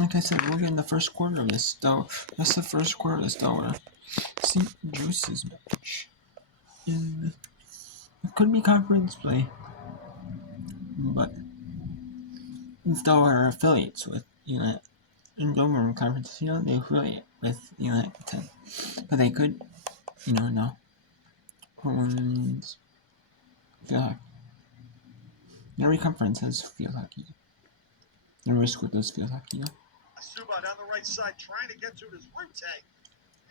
Like I said, we'll get in the first quarter of this, though. That's the first quarter of this, though. St. Juice's match. And it could be conference play, but still are affiliates with United. In Dover conferences, they affiliate with United 10. But they could, no. Women's field hockey. Every conference has field hockey. Every school does field hockey, Subban on the right side trying to get to his root tag.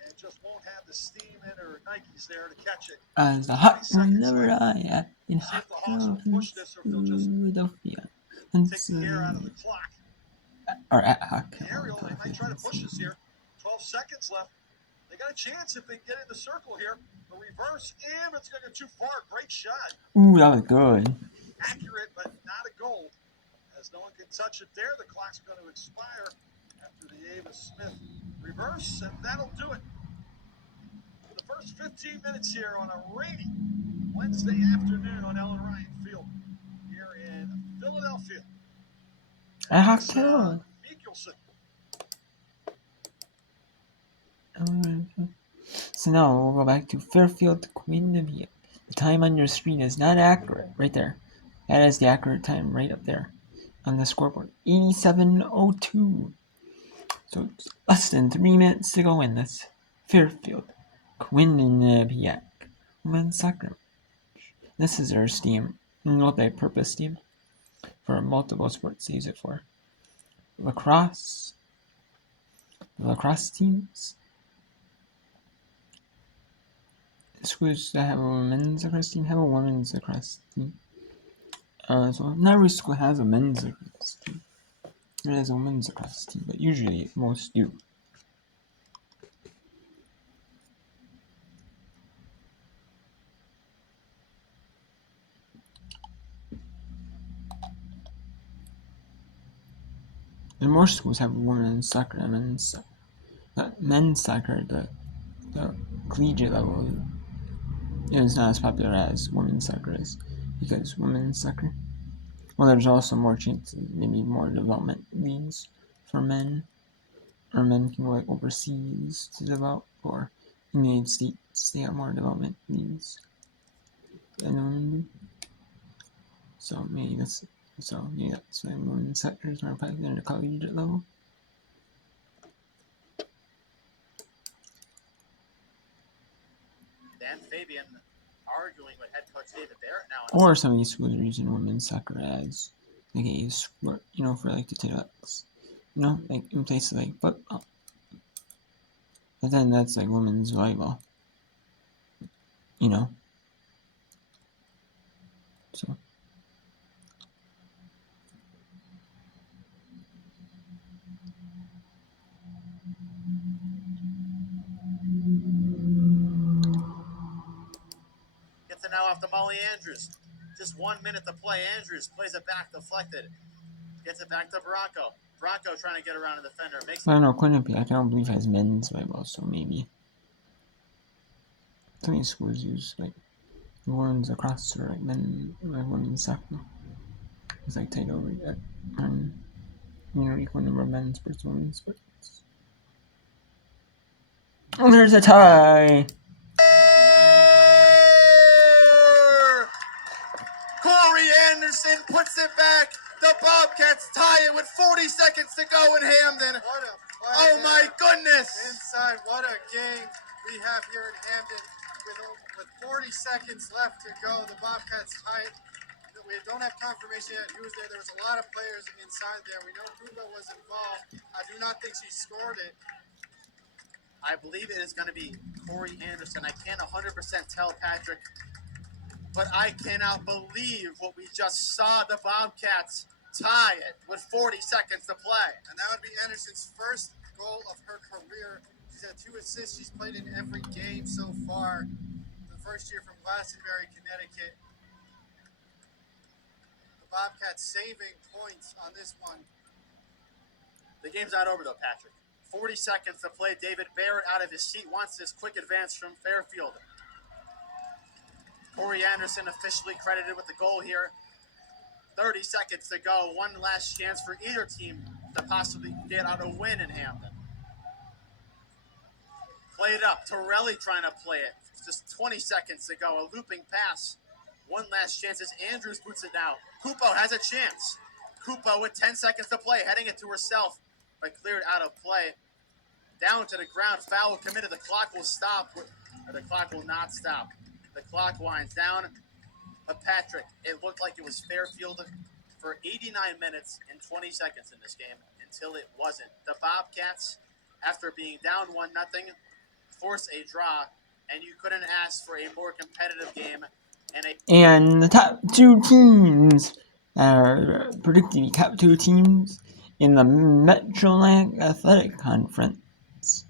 And just won't have the steam in her Nikes there to catch it. As the Hawk will never die in Philadelphia. Take the air out of the clock. Or at Hawk. Ariel, they might try to push us here. 12 seconds left. They got a chance if they get in the circle here. The reverse, and it's going to go too far. Great shot. Ooh, that was good. Accurate, but not a goal. As no one can touch it there, the clock's going to expire after the Ava Smith reverse, and that'll do it. For the first 15 minutes here on a rainy Wednesday afternoon on Ellen Ryan Field here in Philadelphia. At Hawk Town. So now we'll go back to Fairfield to Quinnipiac. The time on your screen is not accurate. Right there. That is the accurate time right up there on the scoreboard. 87:02. So it's less than 3 minutes to go in this Fairfield Quinnipiac women's soccer. This is our Steam, multi-purpose Steam for multiple sports to use it for. Lacrosse teams. Schools that have a men's lacrosse team have a women's lacrosse team. So not every school has a men's lacrosse team. There is a women's lacrosse team, but usually most do. And more schools have women's soccer and men's soccer. But men's soccer, the collegiate level, is not as popular as women's soccer is, because women's soccer, well, there's also more chances, maybe more development leagues for men, or men can go overseas to develop, or in the United States they have more development leagues than women do. So maybe that's why women's soccer is more popular at the collegiate level. Dan Fabian arguing with head coach David Barrett now. Or some of these schools are using women's soccer as like a sport, for like the TikToks, like in places like football. But then that's like women's volleyball, So. Gets it now off to Molly Andrews. Just 1 minute to play. Andrews plays it back, deflected. Gets it back to Bronco. Bronco trying to get around a defender. I don't know, Quinnipiac, I don't believe has men's volleyball, so maybe. Some of these schools use like women's lacrosse or like women's soccer. It's like tight over that. Equal number of men's sports, women's sports. Oh, there's a tie! Corey Anderson puts it back. The Bobcats tie it with 40 seconds to go in Hamden. Oh my goodness! Inside, what a game we have here in Hamden. With 40 seconds left to go, the Bobcats tie it. We don't have confirmation yet who was there. There was a lot of players inside there. We know Ruba was involved. I do not think she scored it. I believe it is going to be Corey Anderson. I can't 100% tell, Patrick, but I cannot believe what we just saw. The Bobcats tie it with 40 seconds to play. And that would be Anderson's first goal of her career. She's had 2 assists. She's played in every game so far. The first year from Glastonbury, Connecticut. The Bobcats saving points on this one. The game's not over, though, Patrick. 40 seconds to play. David Barrett out of his seat wants this quick advance from Fairfield. Corey Anderson officially credited with the goal here. 30 seconds to go. One last chance for either team to possibly get out a win in Hampton. Play it up. Torelli trying to play it. Just 20 seconds to go. A looping pass. One last chance as Andrews boots it now. Kupo has a chance. Kupo with 10 seconds to play, heading it to herself, but cleared out of play. Down to the ground. Foul committed. The clock will stop. Or the clock will not stop. The clock winds down. But Patrick, it looked like it was Fairfield for 89 minutes and 20 seconds in this game until it wasn't. The Bobcats, after being down 1-0, forced a draw, and you couldn't ask for a more competitive game. And the top two teams are predicted to be top two teams in the Metro Athletic Conference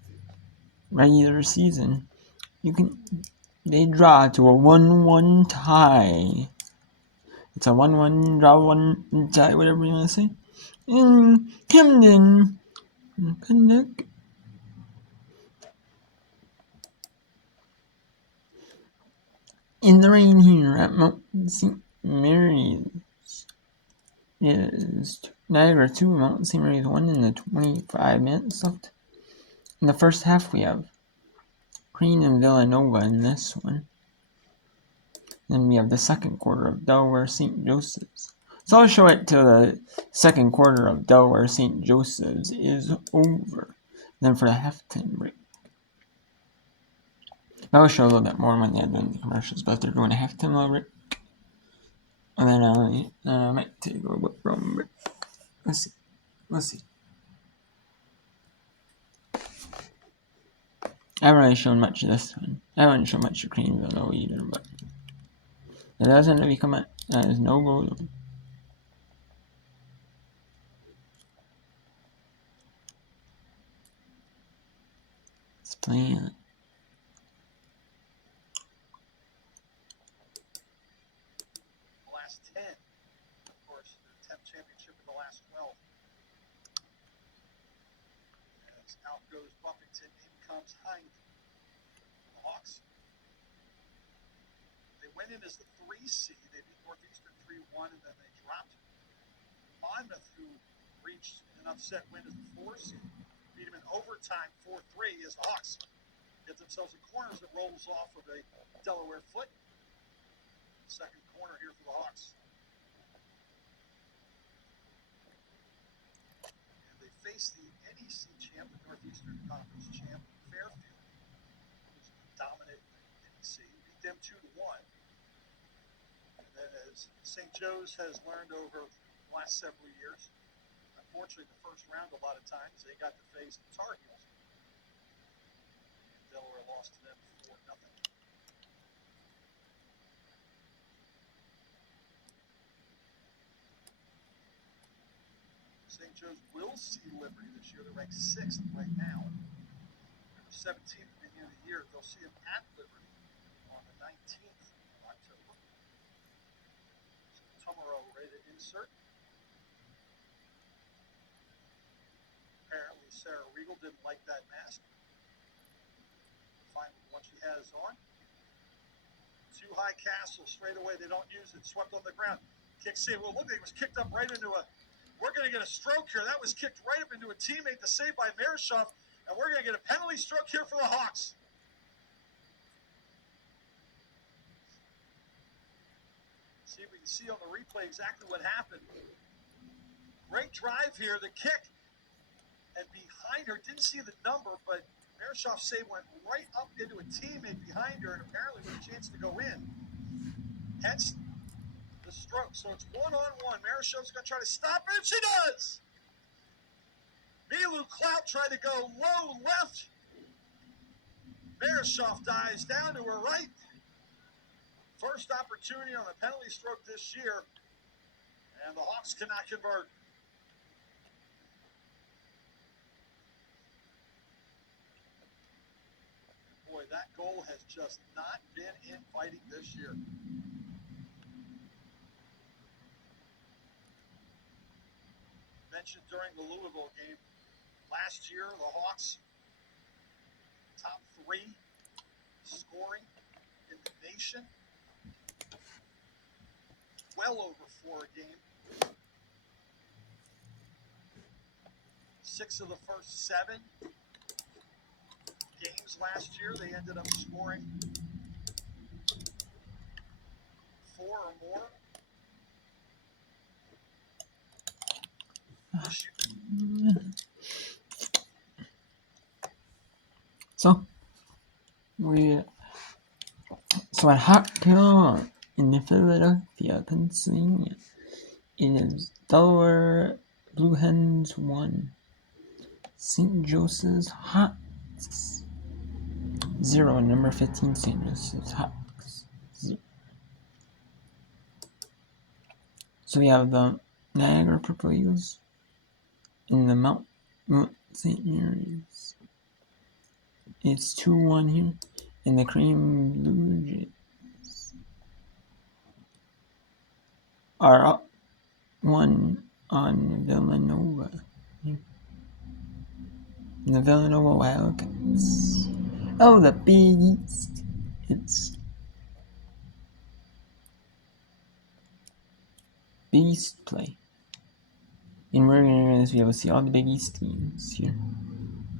regular season. They draw to a 1-1 tie. It's a 1-1 draw, 1 tie, whatever you want to say. In Camden, Connecticut. In the rain here at Mount St. Mary's is Niagara 2, Mount St. Mary's 1 in the 25 minutes left. In the first half, we have Green and Villanova in this one. Then we have the second quarter of Delaware St. Joseph's. So I'll show it till the second quarter of Delaware St. Joseph's is over. Then for the halftime break. I'll show a little bit more when they're doing the commercials, but they're doing a halftime break. And then I might take a whip room break. Let's see. I haven't really shown much of this one. I haven't shown much of Green Villanova either, but it doesn't really come out. There's no goal. It's playing. Last 10. Of course, the 10th championship in the last 12. As out goes Buffington, in comes Hind. The Hawks. They went in as the 3 seed. They beat Northeastern 3-1, and then they dropped Monmouth, who reached an upset win as the 4 seed. Beat them in overtime 4-3 as the Hawks get themselves a corner that rolls off of a Delaware foot. Second corner here for the Hawks. And they face the NEC champ, the Northeastern Conference champ, Fairfield, who's dominant NEC. Beat them 2-1. And then as St. Joe's has learned over the last several years, unfortunately the first round a lot of times they got to face the Tar Heels. And Delaware lost to them 4-0. St. Joe's will see Liberty this year. They're ranked 6th right now. They're 17th at the beginning of the year. They'll see them at Liberty on the 19th of October. So Tomorrow ready to insert. Apparently Sarah Regal didn't like that mask. Find what she has on. Too high castle straight away. They don't use it. Swept on the ground. Kicks in. Well, look, it was kicked up right into a. We're going to get a stroke here. That was kicked right up into a teammate. The save by Mershoff, and we're going to get a penalty stroke here for the Hawks. See if we can see on the replay exactly what happened. Great drive here. The kick, and behind her, didn't see the number, but Mershoff's save went right up into a teammate behind her, and apparently with a chance to go in. Hence the stroke. So it's 1-on-1. Mershoff's going to try to stop it, and she does. Milu Clout tried to go low left. Mershoff dives down to her right. First opportunity on a penalty stroke this year, and the Hawks cannot convert. Boy, that goal has just not been inviting this year. Mentioned during the Louisville game, last year the Hawks top 3 scoring in the nation, well over 4 a game. 6 of the first 7 games last year, they ended up scoring 4 or more. This year, So at Hawktail in the Philadelphia, Pennsylvania, it is Delaware Blue Hens 1, St. Joseph's Hawks 0, number 15 St. Joseph's Hawks 0. So we have the Niagara Purple Eagles in the Mount St. Mary's. It's 2-1 here. And the Cream Blue Jays are up 1 on Villanova. And the Villanova Wildcats. Oh, the Big East. It's Big East play. And we're going to be able to see all the Big East teams here.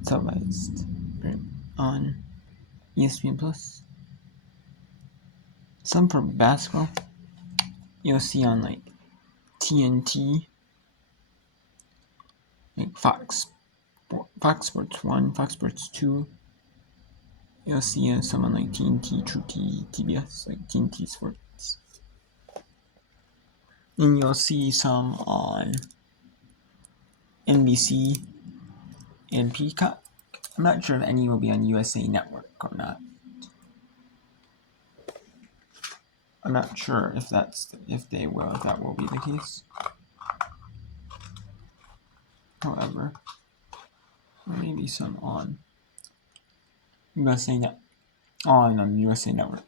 Televised on ESPN Plus. Some for basketball you'll see on like TNT, like Fox Sports 1, Fox Sports 2. You'll see some on like TNT, True T, TBS, like TNT Sports. And you'll see some on NBC and Peacock. I'm not sure if any will be on USA Network or not. I'm not sure if that will be the case. However, there may be some on USA Network.